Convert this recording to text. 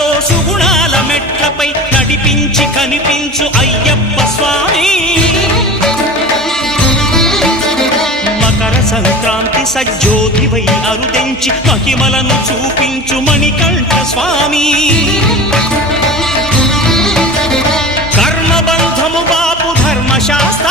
సుఖాలతో సుగుణాల మెట్లపై నడిపించి కనిపించు అయ్యప్ప స్వామి. మకర సంక్రాంతి సజ్జోతివై అరుదెంచి మహిమలను చూపించు మణికంఠ స్వామి. కర్మబంధము బాపు ధర్మశాస్త్ర